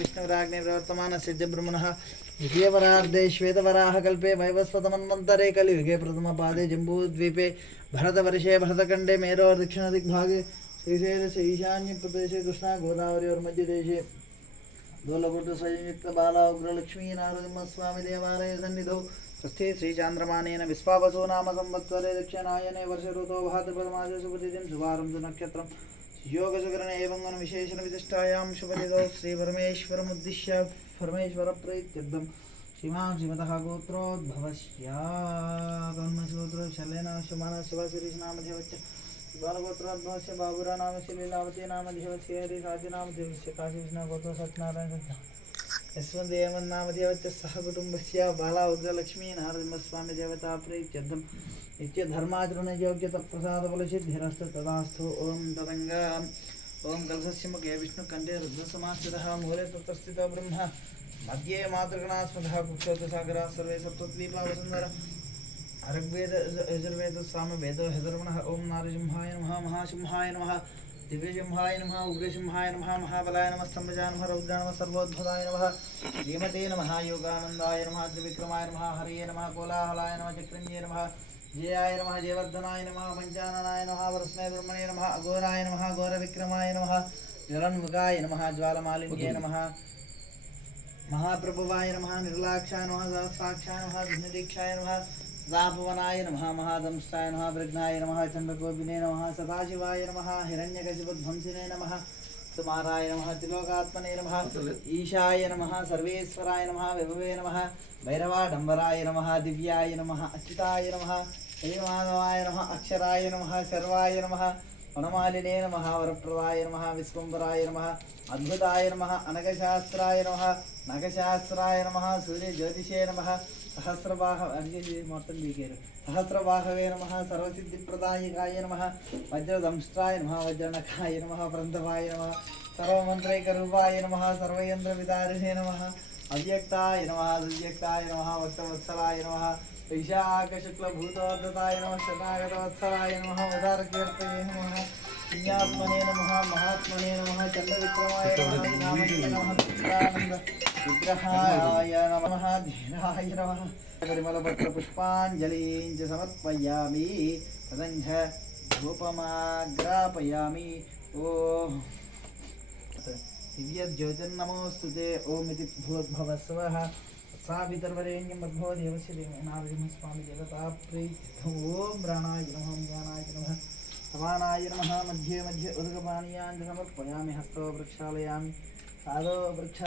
విష్ణురాజ్ఞే ప్రవర్తమాన సిద్ధిబ్రహ్మణ ద్వితీయవరార్ధే శ్వేతవరాహకల్పే వైవస్వతమన్వంతరే కలియుగే ప్రథమపాదే జంబూద్వీపే భరతవర్షే భరతఖండే marrow దక్షిణ దిగ్భాగే శ్రీశైలస్య ఈశాన్యప్రదేశే కృష్ణా గోదావరియోర్మధ్యదేశే దూలగుట్టు స్వయంయుక్త బాలా ఉగ్రలక్ష్మీనారసింహస్వామి దేవాలయ సన్నిధౌ స్వస్తి శ్రీచాంద్రమానేన విశ్వావసో నామ సంవత్సరే దక్షిణాయనే వర్ష ఋతో భాద్రపదమాసే సుపతిథిం శుభారంభ నక్షత్రం योगजुगरण एवं अनुविशेषणविदिष्टायां शुभदिदौ श्रीपरमेश्वरमुद्दिश्य परमेश्वरप्रीत्यर्थं श्रीमान् श्रीमतः गोत्रोद्भवस्यागन्मसूत्रशलेनाशुमानस्य वासुरीशनामधेवच्च बालगोत्रोद्भवस्य बाबुरानामस्य लीलावती नामधेवस्य हरिसादिनामधेवस्य काशीविष्णुगोत्रो सत्यनारायण देवस्य काशीकृष्ण गोत्र सत्यनारायण यस्वदेवन्नामदेवस्य सह कुटुम्बस्य बाला उग्रलक्ष्मी नारसिंहस्वामी देवता प्रीत्यर्थं नित्यधर्माचरणयोग्यतप्रसादबलसिद्धिरस्तु तदास्तु ॐ तदङ्ग ॐ कलशस्य मुखे विष्णुकण्ठे रुद्रसमाश्रितः मूले ततस्थितो ब्रह्म मध्ये मातृगणास्मदः कुक्षोतसागराः सर्वे सप्तद्वीपा वसुन्धरा ऋग्वेद यजुर्वेद सामवेद हधर्मणः ॐ नारसिंहाय नमः महासिंहाय नमः दिव्यसिंहाय नमः उग्रसिंहाय नमः महाबलाय नमः स्तम्भजाय नमः रौद्राय नमः सर्वोद्भदाय नमः श्रीमते नमः योगानन्दाय नमः त्रिविक्रमाय नमः हरये नमः कोलाहलाय नमः चक्रञ्जे नमः जयाय नमः जयवर्धनाय नमः पञ्चाननाय नमः वरस्मै ब्रह्मणे नमः अघोराय नमः घोरविक्रमाय नमः जलन्मुगाय नमः ज्वालमालिन्ये नमः महाप्रभुवाय नमः निर्लाक्षाय नमः सहस्राक्षाय नमः विष्णुदीक्षाय नमः రాభవనాయ నమ మహాదంశాయ నమ ప్రజ్ఞాయ నమ చంద్రకోపినే నమ సదాశివాయ నమ హిరణ్యకశిపధ్వంసినే నమ సుమారాయ నమ త్రిలోకాత్మనే నమ ఈశాయ నమ సర్వేశ్వరాయ నమ విభవే నమ భైరవాడంబరాయ నమ దివ్యాయ నమ అచ్యుతాయ నమ శ్రీమాధవాయ నమ అక్షరాయ నమ శర్వాయ నమ వనమాలినే నమ వరప్రదాయ నమ విశ్వంబరాయ నమ అద్భుతాయ నమ అనగశాస్త్రాయ నమ నగశాస్త్రాయ నమ సూర్యజ్యోతిషే నమ सहस्रवाह ये मोत्तं दीकेरु सहस्रवाहवे नमः सर्वसिद्धिप्रदायकाय नमः वज्रदंष्ट्राय नमः वज्रणखाय नमः प्रन्दवाय नमः सर्वमन्त्रैकरूपाय नमः सर्वयन्त्रविदारिणे नमः अव्यक्ताय नमः सुव्यक्ताय नमः वक्तवत्सलाय नमः वैशाखशुक्लभूतवर्धताय नमः शरणागतवत्सलाय नमः उदारकीर्तये नम पुण्यात्मने नम महात्मने नमः चन्द्रविक्रमाय नमः नमः विग्रहाय नमः, धीराय नमः परिमलपत्रपुष्पाञ्जलीं च समर्पयामि तदञ्च धूपमाग्रापयामि ॐ दिव्यज्योतिर्नमोऽस्तु ते, ओमिति भूद्भव स्वः सावितर्वरेण्यं मद्भो देवस्य देवनारसिंहस्वामि देवताप्रीत्यर्थम् ॐ प्राणाय नमः ज्ञानाय नमः समानाय नमः। मध्ये मध्ये उदकपानीयान् समर्पयामि हस्तो प्रक्षालयामि वृक्ष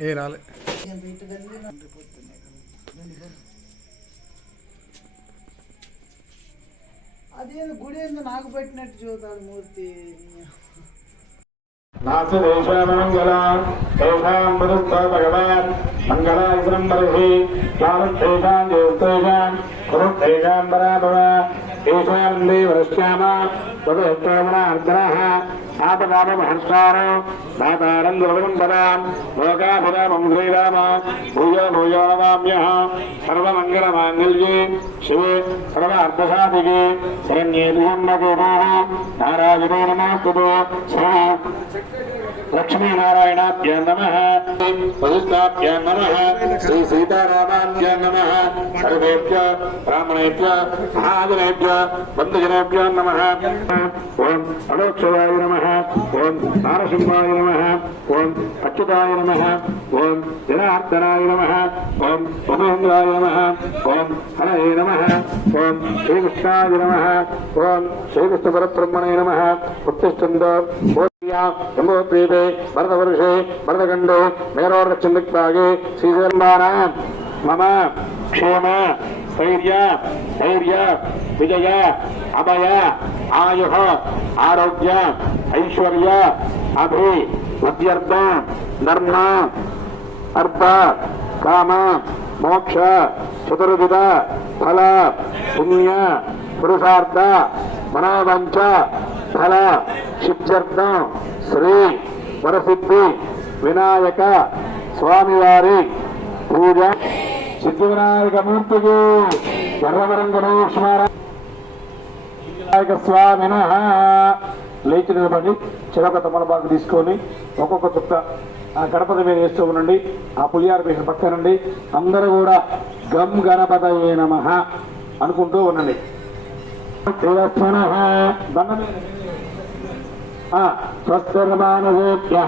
ఏ రాలే గుడి ఏందో నాకు పెట్టినట్టు చూద్దాం మూర్తి. నాస్తి దేశామంగళ తేషాం భగవాన్ బర్హి కురుక్షేజాంబరాభవ ఈశాంబి వరశ్యామ భగవస్తోమణ అర్ధనః ఆపదామ మహంకారో మాతారం దుర్గం పదాం లోకాభిరామం శ్రీరామ భూయో భూయో నమామ్య సర్వమంగళ శివే సర్వార్థసాధికే శరణ్యే దిగంబకేనారాజునే श्री లక్ష్మీనారాయణాభ్య నమ వశిష్టాభ్య నమ శ్రీ సీతారామాభ్య నమ సర్వేభ్య బ్రాహ్మణేభ్య మహాజనేభ్య బంధుజనేభ్య నమ ఓం అలోక్షయాయ నమ ఓం నారసింహాయ నమ ఓం అచ్యుతాయ నమ ఓం జనార్దనాయ నమ ఓం మహేంద్రాయ నమ ఓం హరయే నమ ఓం శ్రీకృష్ణాయ నమ ఓం శ్రీకృష్ణ పరబ్రహ్మణే నమ ఉత్తిష్టంద జంబోద్వీపే భరతవర్షే భరతఖండే మేరోర్చందిక్పాగే శ్రీధర్మానాం మమ క్షేమ స్థైర్య ధైర్య విజయ అభయ ఆయు ఆరోగ్య ఐశ్వర్య అభి మధ్యర్థ ధర్మ అర్థ కామ మోక్ష చతుర్విధ ఫల పుణ్య పురుషార్థ మనోవంచ ఫల ఇత్యర్థం శ్రీ వరసిద్ధి వినాయక స్వామివారి పూజ. సిద్ధి వినాయక మూర్తికి ఎర్రవరం గణేష్ వినాయక స్వామిన లేచి నిలబడి చెరొక తమలపాకు తీసుకొని ఒక్కొక్క చుక్క ఆ గణపతి మీద వేస్తూ ఉండండి ఆ పులియార పేసిన పక్కనండి అందరూ కూడా గం గణపతయే నమ అనుకుంటూ ఉండండి. దండ మీద స్వస్థర్మానసేభ్య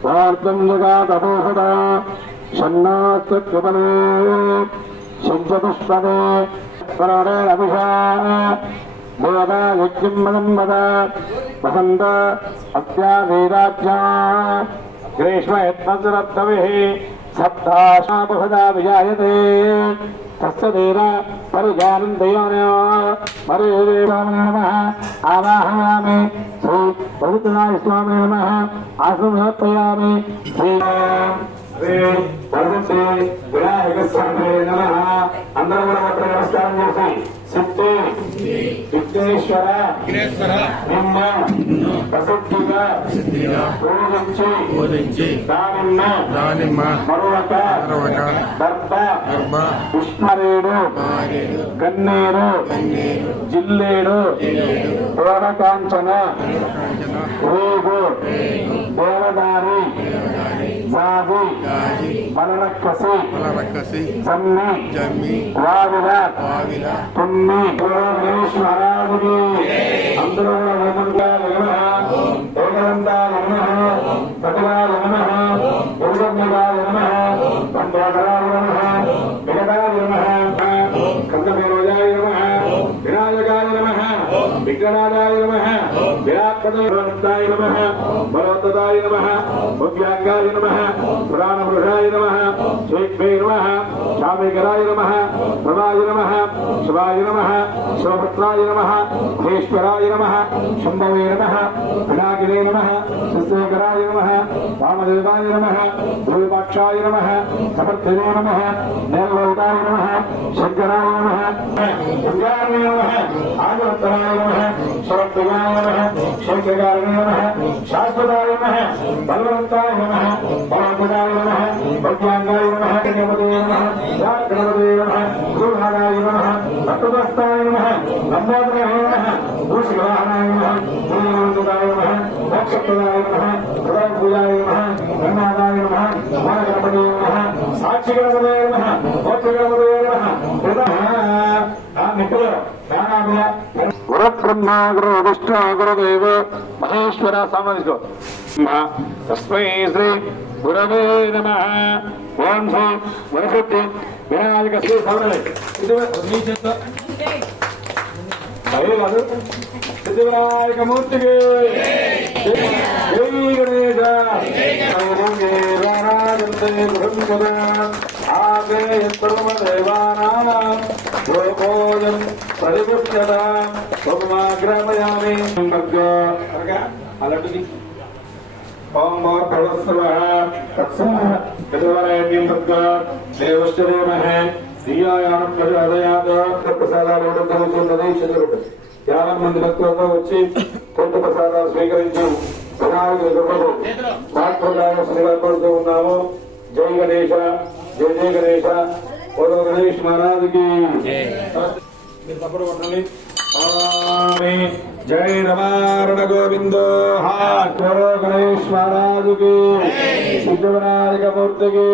స్వార్థం జగాతపోషద షన్నాస్తృపనే స్వరేణభిషా దేవత యజ్ఞం మదం వద వసంత అస్యాధీరాజ్ఞా గ్రీష్మ యత్నసురబ్ధవిః సప్తాశాపదా విజాయతే తస్య పరిజానందయోనో మరుదేవాయ నమః ఆవాహయామి శ్రీ పవిత్రాయ స్వామి నమః ఆశ్రమోత్తయామి శ్రీ అందరూ కూడా నమస్కారం చేసి సిద్ధి విఘ్నేశ్వర. ప్రసిద్ధిగా. పూజించి బోధించి. దానిన్న దానిమ్మ. మరొక. మరొక. దర్భ. గర్భ కృష్ణరేడు గన్నేరు. జిల్లేడు. దేవకాంచన రేగు. దేవదారి. జాది మలరక్కసి రక్కసి సన్ని జమ్మి వావిల వావిల తుమ్మి మహారాజుకి అందరూ హోమంగా నమ ఏకదంతా నమ ప్రతిభా నమ దుర్గమ్యగా నమ బండోదరాయ నమ విగతాయ నమ కందమేరోజాయ నమ వినాయకాయ నమ విఘ్నరాజాయ నమ విరాట్పదాయ నమ బలోత్తదాయ నమ భవ్యాంగాయ నమ పురాణవృషాయ నమ శేఖ్వే నమ శామేకరాయ నమ ప్రదాయ నమ శివాయ నమ శివపుత్రాయ నమ మహేశ్వరాయ నమ శంభవే నమ వినాయకరే నమ శశేఖరాయ నమ వామదేవాయ నమ ధ్రువపాక్షాయ నమ సమర్థినే నమ నేలలోకాయ నమ శంకరాయ నమ శంకరాయ నమ ఆగవత్తరాయ నమ శరత్వాయ నమ శంకరాయ నమ శాశ్వతాయ నమ బలవంతాయ నమ బలవంతాయ నమ భవ్యాంగాయ నమ గణపతే నమ గణపతే నమ గురుహారాయ నమ భక్తదస్తాయ నమ లంబోదరాయ నమ భూషివాహనాయ నమ భూమివంతుదాయ నమ మోక్షప్రదాయ నమ హృదయపూజాయ నమ గణనాథాయ నమ గణపతే నమ సాక్షి గణపతే నమ మోక్ష గణపతే నమ గురు బ్రహ్మ గురు విష్ణు గురుదేవ మహేశ్వర సామాజిక. తస్మై శ్రీ గురవే నమ. ఓం శ్రీ వరసిద్ధి వినాయక శ్రీ సౌరలే ఇది మీ చేత అదే కాదు. పరిపుష్యత బహుమాగ్రమయామి అలాంటిది ఓం భవ ప్రవత్సవ తత్సవరేణ్యం భర్గ దేవశ్చ దేమహే దియాయానం ప్రజాదయాత ప్రసాదాలు జరుగుతున్నది చంద్రుడు. యాభై మంది భక్తులతో వచ్చి కొంత ప్రసాదాలు స్వీకరించి వినాయకుడి కృపకు సాత్వదాయ సంకల్పడుతూ ఉన్నాము. జై గణేశ జై జై గణేశ. ఓ గణేష్ మహారాజుకి. జై రమారణ గోవిందో. హారో గణేష్ మహారాజుకి సిద్ధవినాయక మూర్తికి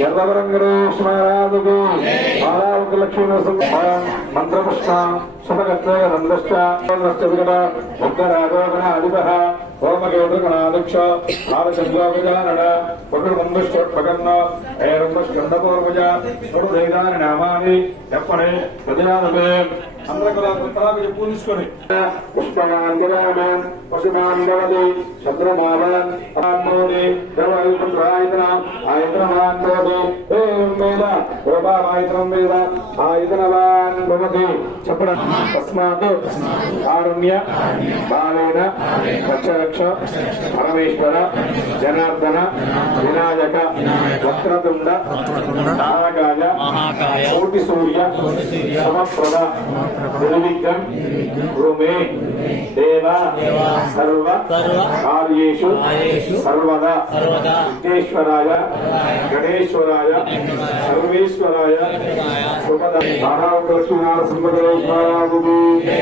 ఎర్రవరం గణేష్ మహారాజుకి లక్ష్మీ మంత్రపుష్ణ శుభకర్తయ నందశ్చ వికట అధిప హోమకేతుగణాధ్యక్ష భారచంద్రోపజానన ఒకడు ముందుష్టోత్పకన్న ఏరంబస్కండపూర్వజ ఒకడు వేదాని నామాని చెప్పని ప్రజానమే అందరూ కూడా పుస్తకాలు పూజించుకొని పుష్పగాంగరామన్ పశుమాంగవతి చంద్రమావన్ ఆమోది దేవాయుపుత్రాయతన ఆయతనవాన్ భవతి ఏం వేద గోపామాయతనం వేద ఆయతనవాన్ భవతి చెప్పడం తస్మాత్ కారుణ్య బాలేన రక్ష రక్ష పరమేశ్వర జనార్దన వినాయక వక్రతుండ మహాకాయ కోటి సూర్య సమప్రద నిర్విఘ్నం భూమే దేవ సర్వ కార్యేషు సర్వదా. విఘ్నేశ్వరాయ గణేశ్వరాయ సర్వేశ్వరాయ. శుభద నారాయణ జై.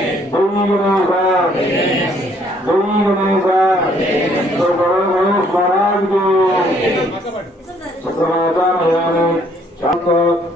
గణేశ గణేష్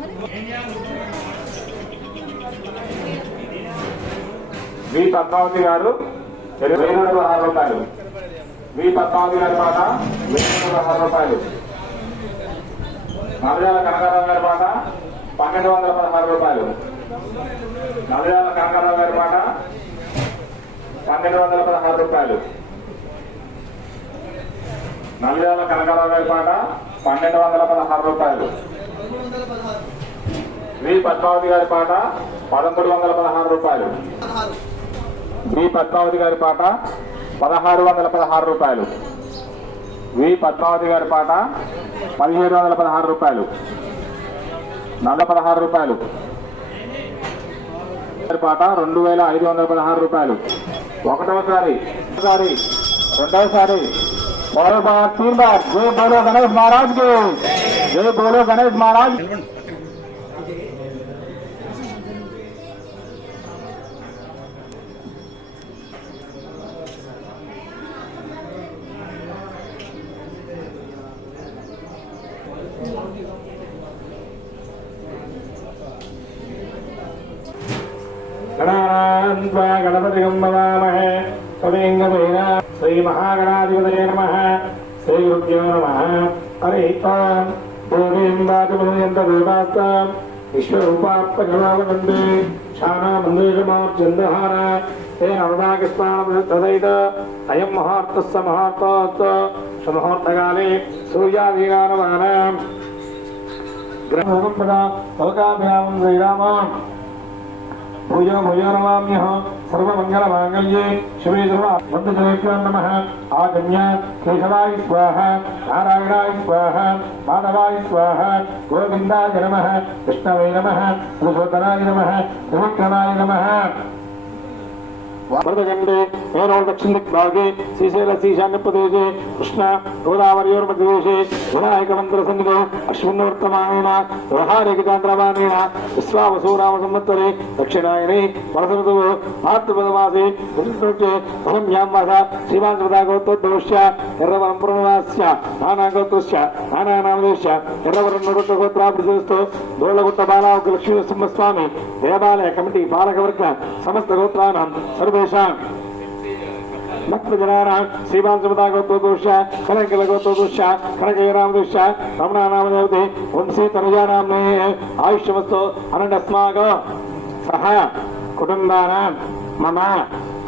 వి పద్మావతి గారు వెయ్యి పదహారు రూపాయలు. వి పద్మావతి గారి పాట వెయ్యి పదహారు రూపాయలు. నలజాల కనకారావు గారి పాట పన్నెండు వందల పదహారు రూపాయలు. నలజాల కనకారావు గారి పాట పన్నెండు వందల పదహారు రూపాయలు. నలజాల కనకారావు గారి పాట పన్నెండు వందల పదహారు రూపాయలు. వి పద్మావతి గారి పాట పదమూడు వందల పదహారు రూపాయలు. వి పద్మావతి గారి పాట పదహారు వందల పదహారు రూపాయలు. వి పద్మావతి గారి పాట పదిహేడు వందల పదహారు రూపాయలు. నల్ల పదహారు రూపాయలు. గారి పాట రెండు వేల ఐదు వందల పదహారు రూపాయలు. ఒకటవసారి ఒకసారి రెండవసారి. బోలో బార్ తీన్ బార్ జై బోలో గణేష్ మహారాజ్ జై బోలో గణేష్ మహారాజ్ గణాన్వా గణపతిగం వదామహే తదేంగమేన శ్రీ మహాగణాధిపతయే నమ. శ్రీ గురుభ్యో నమ. హరి ఓం. దేవీం వాచమయంత దేవాస్త విశ్వరూపాత్మకమావనందే శానా మందేశమార్చందహార తేన వదాకృష్ణానదైత అయం మహార్తస్స మహార్తాత్ సమహార్థకాలే సూర్యాధికారమానం గ్రహం పదా పలకాభ్యాం శ్రీరామం. భూయో భూయో సర్వమంగళమాంగళ్యే శివే సర్వమంత్రజనేభ్యో నమః. ఆగమ్య కేశవాయ స్వాహ నారాయణాయ స్వాహ మాధవాయ స్వాహ గోవిందాయ నమః కృష్ణవై నమః పురుషోత్తరాయ నమః త్రివిక్రమాయ నమః. వరదగండే మేనోల్ దక్షిణ దిగ్భాగే శ్రీశైల ఈశాన్య ప్రదేశే కృష్ణ గోదావరియోర్ మధ్యదేశే వినాయక మంత్ర సన్నిధో అశ్వినోత్తమానేన వ్యవహారికచాంద్రమానేన విశ్వావసూరామ సంవత్సరే దక్షిణాయనే వరసఋతువు భాద్రపదమాసే ఋతుత్రోక్షే అహమ్యాం వాస శ్రీమాన్ సదాగోత్రోద్భవస్య ఎర్రవరం పురణవాస్య నానాగోత్రస్య నానానామదేశ్య ఎర్రవరం నృత్యగోత్రాభిషేస్తూ దోళగుట్ట బాలావుక లక్ష్మీ నరసింహస్వామి దేవాలయ కమిటీ పాలకవర్గ సమస్త గోత్రానం సర్వ సర్వేషాం భక్తజనానాం శ్రీమాన్ సమతాగోత్రోదోష కనకలగోత్రోదోష కనకయరామదోష రమణానామదేవతే వంశీ తనుజానామ్నే ఆయుష్యమస్తో అనండస్మాగో. సహ కుటుంబానాం మమ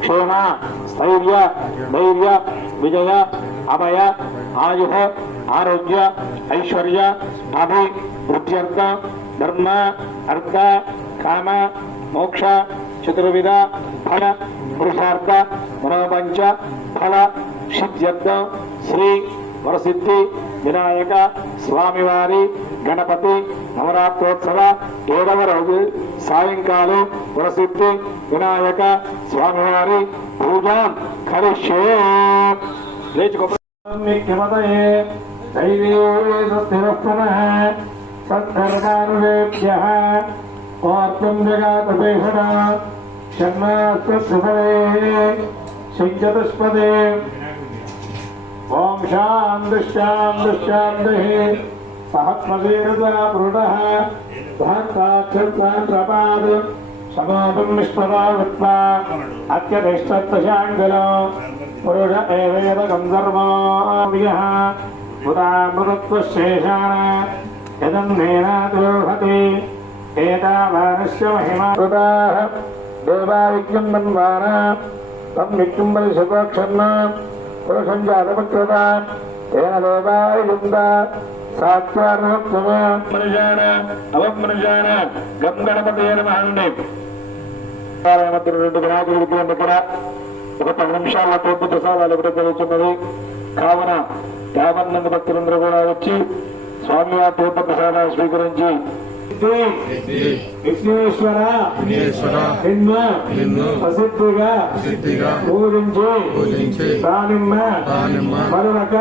క్షేమ స్థైర్య ధైర్య విజయ అభయ ఆయు ఆరోగ్య ఐశ్వర్య అభి వృద్ధ్యర్థ ధర్మ అర్థ కామ మోక్ష చతుర్విధ ఫల పురుషార్థ మనోపంచ ఫల సిద్ధ్యర్థం శ్రీ వరసిద్ధి వినాయక స్వామివారి గణపతి నవరాత్రోత్సవ ఏడవ రోజు సాయంకాలం వరసిద్ధి వినాయక స్వామివారి పూజ కరిష్యే. లేచుకోమతయే దైవీరస్థిరస్థనః సత్కర్మానువేభ్యः వార్తం జగాతపేషణ షణ్మాస్తృఫలే శంచతుష్పదే ఓం శాంతి శాంతి శాంతి సహస్రవీరదా మృడః సహస్రాక్షరపాద్ సమాపం విశ్వరావత్వా అత్యధిష్టశాంగలో పురుష ఏవేద గంధర్వావ్యః ఉదామృతత్వశేషాన యదం నేనాద్రోహతి ఏతావానస్య మహిమా కృతాః దేవావిజ్ఞం మన్వాన తం విజ్ఞంబలి శుభోక్షర్ణ పురుషం జాతపకృత తేన దేవాయుంద గం గణపతే రెండు ఒక పది నిమిషాల విడుదలవుతున్నది కావున యాభై మంది భక్తులందరూ కూడా వచ్చి స్వామివారి తీర్థ ప్రసాదాలు స్వీకరించి విఘ్నేశ్వర విఘ్నేశ్వర నిన్ను నిన్ను ప్రసిద్ధిగా సిద్ధిగా పూజించి పూజించి దానిమ్మ దానిమ్మ మరువక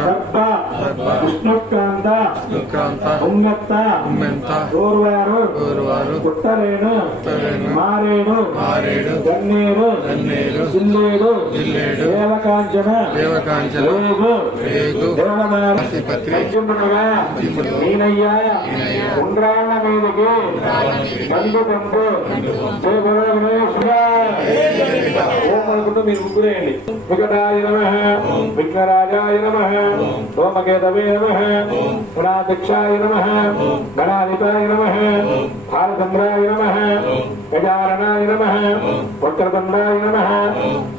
దర్భ దర్భ విష్ణుక్రాంత సుక్రాంత ఉమ్మెత్త ఉమ్మెంత ఊర్వారు ఊరువారు పుట్టరేను పుట్టరేను, మారేను మారేడు, గన్నేరు గన్నేరు, జిల్లేడు జిల్లేడు, దేవకాంచన దేవకాంచన, రేగు రేగు, దేవనార మీనయ్య ఉండ్రాళ్ళ మీదకి మందు పంపు జయ ఓం అనుకుంటూ మీరు ముగ్గురేయండి వికటాయ నమ విఘ్నరాజాయ నమ సోమకేతవే నమ గణాధ్యక్షాయ నమ గణాధిపాయ నమ భారతంద్రాయ నమ గజారణాయ నమ వక్రదండాయ నమ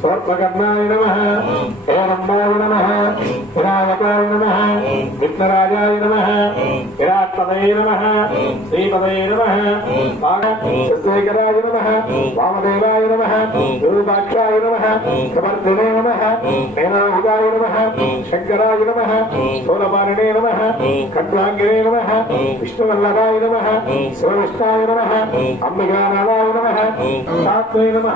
స్వర్పకర్ణాయ నమ హేరంబాయ నమ వినాయకాయ నమ విఘ్నరాజాయ నమ విరాట్పదయ నమ శ్రీపదయ నమ శశేఖరాయ నమ వామదేవాయ నమ రూపాక్షాయ నమ కమర్దినే నమ మేనాభుగాయ నమ శంకరాయ నమ స్థూలపాణినే నమ ఖడ్వాంగినే నమ విష్ణువల్లభాయ నమ శివవిష్ణాయ నమ అంబికానాథాయ నమ సాత్వై నమ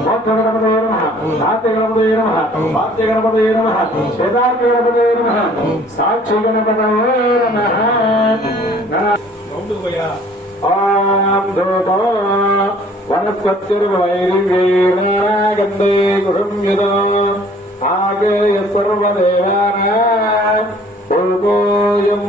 మోక్షగణపతయ నమ సాత్యగణపతయ నమ వాద్యగణపతయ నమ శ్వేతాగ్రగణపతయ నమ సాక్షి గణపతయ నమ கொண்டுவையா ஆம் தூபோ வனஸ்பத்திர் வைரிங்கே கந்தே குரும் யுதோ ஆகேய சர்வ தேவான உள்கோயம்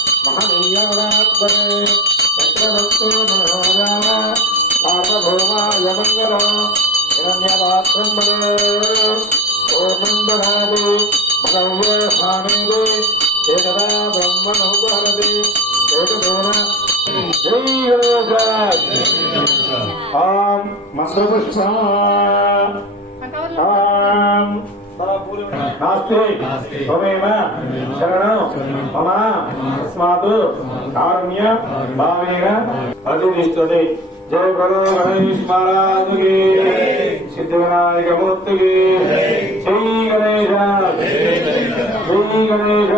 చక్రవర్తో మహారామ పాపభౌమాయ మంగళం హిరణ్యపాత్రం బలే ఓం దదాది స్వామీది ఏకదా బ్రహ్మణోపహరతి ఏకదేన జై గణేశ ఆం మంత్రపుష్ప ఆం నాస్తి. త్వమేవ శరణం. మమ. తస్మాత్. కారుణ్య. భావేన. అధిష్ఠతే జయ ప్రదో గణేష్ మహారాజ్ సిద్ధి వినాయక మూర్తి జై గణేశ జై గణేశ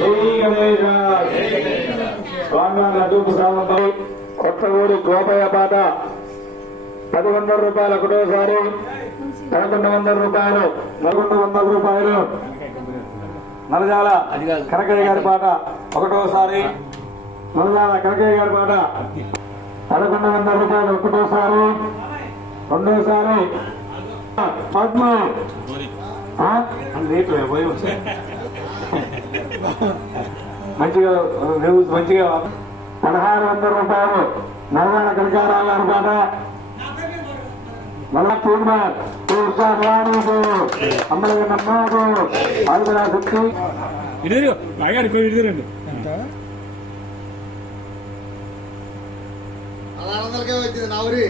జై గణేశ స్వామి కొత్తగూడి గోపయ్య పాట. పది వందల రూపాయలు ఒకటోసారి పదకొండు వందల రూపాయలు నలుగుండు వందల రూపాయలు. నలజాల కనకయ్య గారి పాట ఒకటోసారి. నలజాల కనకయ్య గారి పాట పదకొండు వందల రూపాయలు ఒకటోసారి. రెండోసారి. పద్మ. పోయి మంచిగా వ్యూస్ మంచిగా. పదహారు వందల రూపాయలు. నల్గొండ కనకారాల అనమాట మళ్ళా పూర్ణార్ పూర్ణాడు అమ్మలకి నమ్మాడు ఆంధ్ర శక్తి ఇడిదిరు బాగా అడుకో ఇడిదిరండి పదహారు వందలకే వచ్చింది నా ఊరి